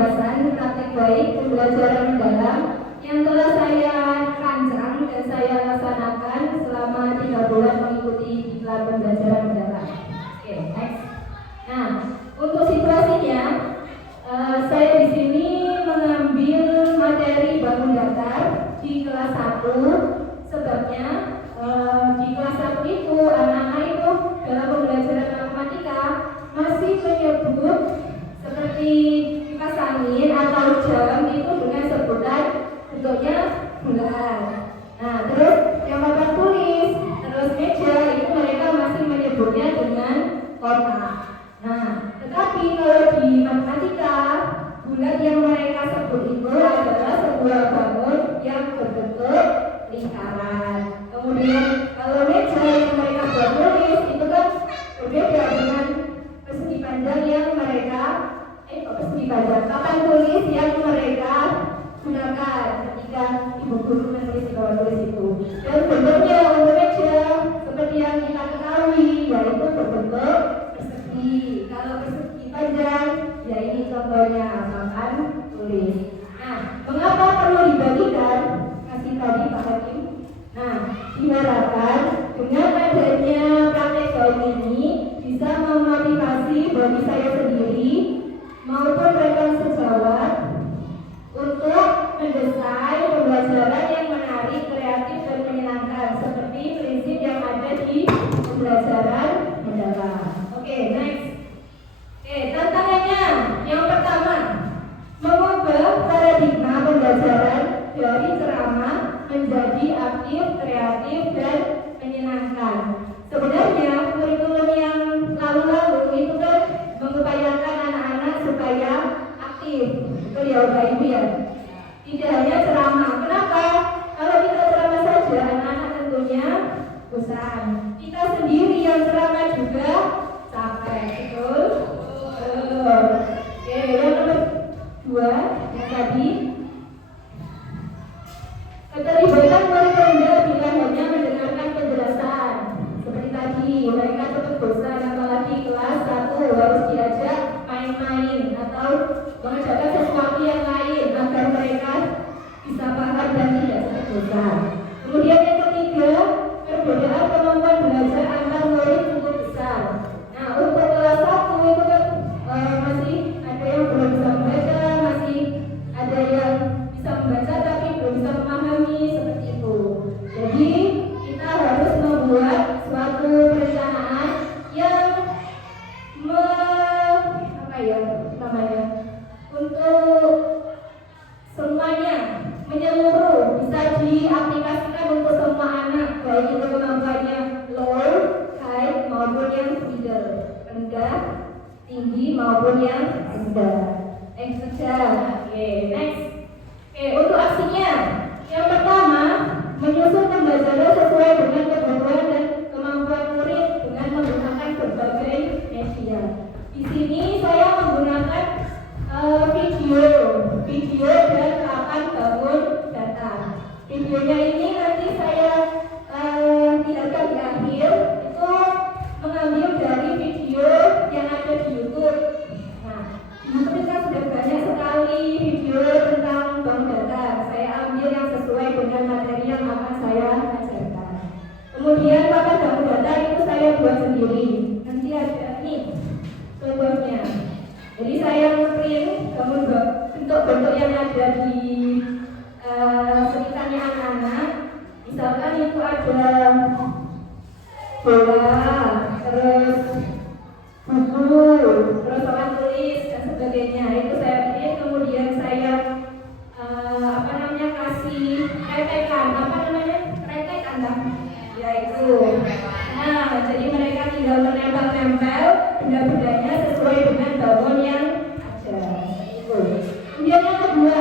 penjelasan praktek baik pembelajaran mendalam yang telah saya rancang dan saya laksanakan selama 3 bulan mengikuti diklat pembelajaran mendalam. Oke, next. Nah, untuk situasinya, saya di sini mengambil materi bangun datar di kelas 1. Sebabnya di kelas 1 itu anak-anak itu dalam pembelajaran matematika masih menyebut seperti kipas angin atau jam itu dengan sebutan bentuknya bulan. Nah, terus yang papan tulis, terus meja itu mereka masih menyebutnya dengan kotak. Nah, tetapi kalau di matematika bulat yang mereka sebut itu adalah sebuah bangun yang berbentuk lingkaran. Kemudian kalau meja yang mereka buat tulis itu kan berbeda dengan persegi panjang yang mereka persegi panjang papan tulis yang mereka gunakan ketika ibu guru menulis di bawah tulis itu. Dan bentuknya untuk meja seperti yang kita ketahui yaitu berbentuk persegi. Kalau persegi panjang ya ini contohnya papan tulis. Nah, mengapa perlu dibagikan? Kasih tadi Pak Hakim. Nah, diharapkan dengan adanya praktek baik ini bisa memotivasi bagi saya sendiri maupun rekan sejawat untuk mendesain pembelajaran yang menarik, kreatif, dan menyenangkan seperti prinsip yang ada di pembelajaran mendalam. Oke, next. Oke, tantangannya yang pertama, mengubah paradigma pembelajaran dari ceramah menjadi aktif, kreatif, dan menyenangkan. Sebenarnya kurikulum yang lalu-lalu itu kan mengupayakan anak-anak supaya aktif. Betul ya Bapak Ibu ya? Tidak hanya ceramah. Kenapa? Kalau kita ceramah saja anak-anak tentunya bosan. Kita sendiri yang ceramah juga capek. Betul? Oke, yang nomor 2 yang tadi, keterlibatan murid rendah bila hanya mendengarkan penjelasan. Seperti tadi, mereka cepat bosan, apalagi kelas 1 harus diajak main-main atau mengerjakan sesuatu yang lain agar mereka bisa paham dan tidak cepat bosan. Kemudian yang ketiga, perbedaan kemampuan belajar antar murid cukup besar. Nah, untuk kelas 1 itu kan masih ada yang belum bisa membaca, masih ada yang bisa membaca tapi belum bisa memahami seperti itu. Jadi kita harus membuat suatu perencanaan yang untuk semuanya menyeluruh, bisa diaplikasikan untuk semua anak, baik itu kemampuannya low, high maupun yang middle, rendah, tinggi maupun yang rendah. Next saja. Oke, next. Oke, untuk aksinya, yang pertama menyusun pembelajaran sesuai dengan kebutuhan dan kemampuan murid dengan menggunakan berbagai media. Di sini saya menggunakan video dan papan bangun data. Videonya ini nanti saya lihatkan di akhir, itu mengambil dari video yang ada di YouTube. Nah, di YouTube kan sudah banyak sekali video tentang bank data. Saya ambil yang sesuai dengan materi yang akan saya ajarkan. Kemudian papan bangun data itu saya buat sendiri. Nanti ada nih contohnya. Jadi saya nge-print bentuk-bentuk yang ada di sekitarnya anak-anak. Misalkan itu ada bola, terus buku, terus papan tulis dan sebagainya. Itu saya print, kemudian saya kasih retekan lah, yaitu. Nah, jadi mereka tinggal menempel-nempel benda-bendanya sesuai dengan bangun yang ada. Kemudian yang kedua,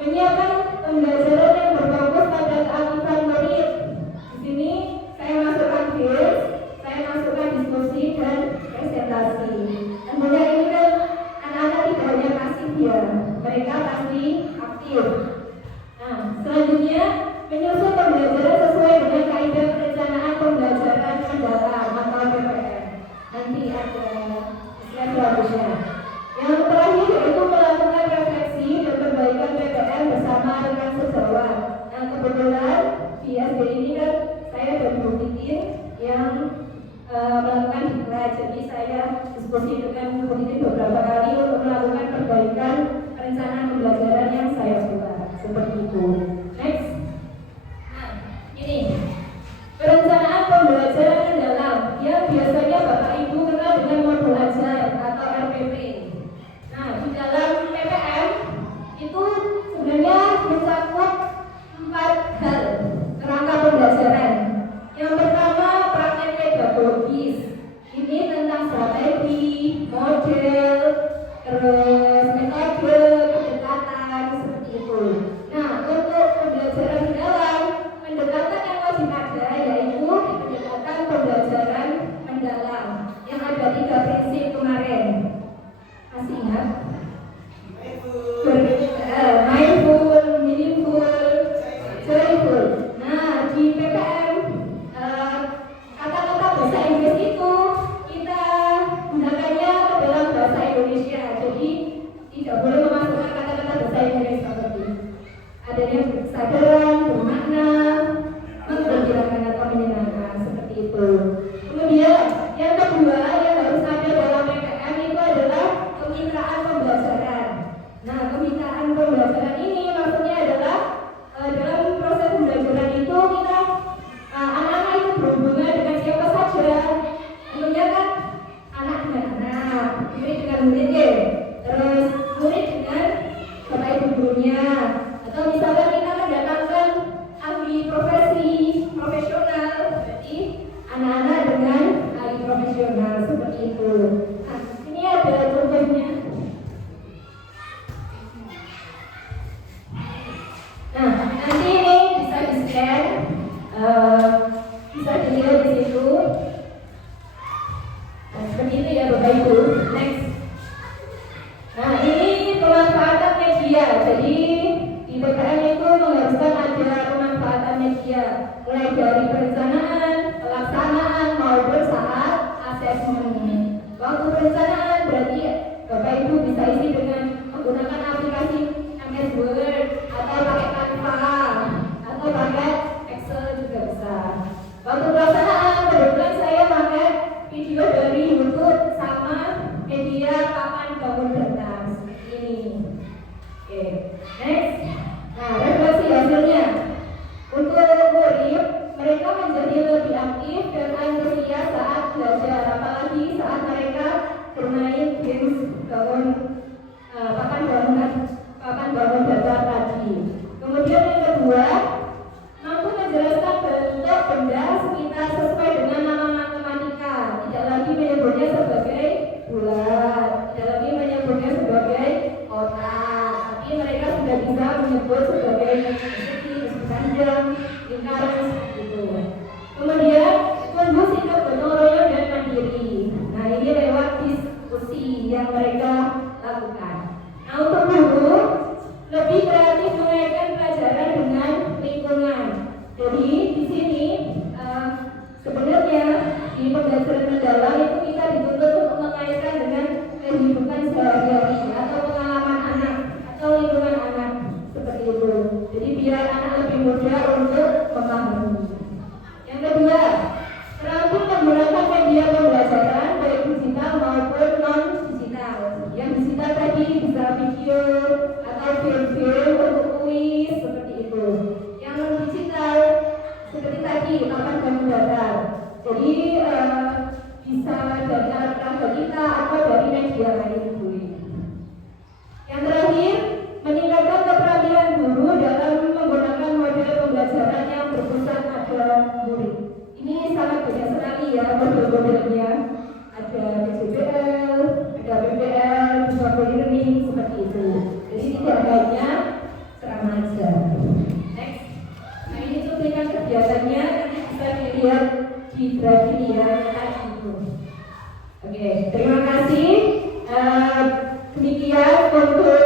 menyiapkan pembelajaran yang berfokus pada keaktifan murid. Di sini saya masukkan quiz, saya masukkan diskusi dan presentasi. Tentunya ini kan anak-anak tidak hanya pasif ya, mereka pasti aktif. Nah, selanjutnya menyusun pembelajaran sesuai dengan kaidah perencanaan pembelajaran mendalam atau PPM. Nanti ada slide selanjutnya. Yang terakhir yaitu melakukan refleksi seperti itu. Next. Nah, ini perencanaan pembelajaran mendalam yang biasanya Bapak Ibu kenal dengan modul ajar atau RPP. Nah, di dalam PPM itu sebenarnya mencakup 4 hal kerangka pembelajaran. Yang pertama, praktek pedagogis. Ini tentang strategi, model, terus metode, pendekatan, seperti itu. Nah, untuk pembelajaran mendalam, pendekatan yang wajib ada yaitu pendekatan pembelajaran mendalam yang ada 3 prinsip kemarin. Masih ingat? Mindful, meaningful, joyful. Nah, di PPM kata-kata bahasa Inggris itu kita gunakannya ke dalam bahasa Indonesia. Jadi tidak boleh memasukkan kata-kata bahasa Inggris seperti adanya kesadaran, bermakna, menggembirakan atau menyenangkan, seperti itu. Kemudian yang kedua yang harus ada dalam PPM itu adalah kemitraan pembelajaran. Nah, kemitraan pembelajaran ini maksudnya adalah dalam proses pembelajaran itu kita anak-anak itu berhubungan dengan siapa saja. Tentunya kan anak dengan anak, murid dengan murid, terus murid dengan bapak ibu gurunya, atau misalkan kita mendatangkan ahli profesional, berarti anak-anak dengan ahli profesional, seperti itu. Nah, ini ada contohnya. Nah, nanti ini bisa di-scan, bisa dilihat di situ. Nah, seperti itu ya Bapak Ibu. Next. Nah, ini pemanfaatan media. Jadi di PPM itu mengharuskan ada pemanfaatan media, mulai dari perencanaan, pelaksanaan maupun saat asesmen. Waktu perencanaan berarti Bapak Ibu bisa isi dengan menggunakan aplikasi MS Word atau pakai Canva atau pakai Excel juga bisa. Waktu pelaksanaan kebetulan saya pakai video dari YouTube sama media papan bangun data seperti ini. Oke, next. Nah, refleksi hasilnya. Untuk murid, mereka menjadi lebih aktif dan antusias saat belajar, apalagi saat mereka bermain games papan bangun data tadi. Kemudian yang kedua, mampu menjelaskan bentuk benda sekitar sesuai dengan nama matematika. Tidak lagi menyebutnya sebagai bulat, tidak lagi menyebutnya sebagai kotak, tapi mereka sudah bisa menyebut sebagai persegi, panjang, lingkaran, seperti itu. Kemudian tumbuh sikap gotong royong dan mandiri. Nah, ini lewat diskusi yang mereka lakukan. Nah, untuk guru lebih kreatif mengaitkan pelajaran dengan lingkungan. Jadi di sini sebenarnya di pembelajaran mendalam itu kita dituntut untuk mengaitkan dengan kehidupan sehari-hari atau pengalaman anak atau lingkungan anak, seperti itu. Jadi biar anak lebih mudah untuk memahami. Yang kedua, terampil menggunakan media pembelajaran baik digital maupun non digital. Yang digital tadi bisa video atau film-film untuk kuis, seperti itu. Yang non digital seperti tadi papan bangun data. Jadi bisa dari alat peraga kita atau dari media lain. Yang terakhir, meningkatkan keterampilan guru dalam menggunakan model pembelajaran yang berpusat pada murid. Ini sangat banyak sekali ya model-modelnya. Ada PJBL, ada PBL, Visual Learning, seperti itu. Jadi tidak hanya ceramah aja. Next. Nah, ini cuplikan kegiatannya, nanti bisa dilihat di drive ini ya. Oke, terima kasih. Demikian untuk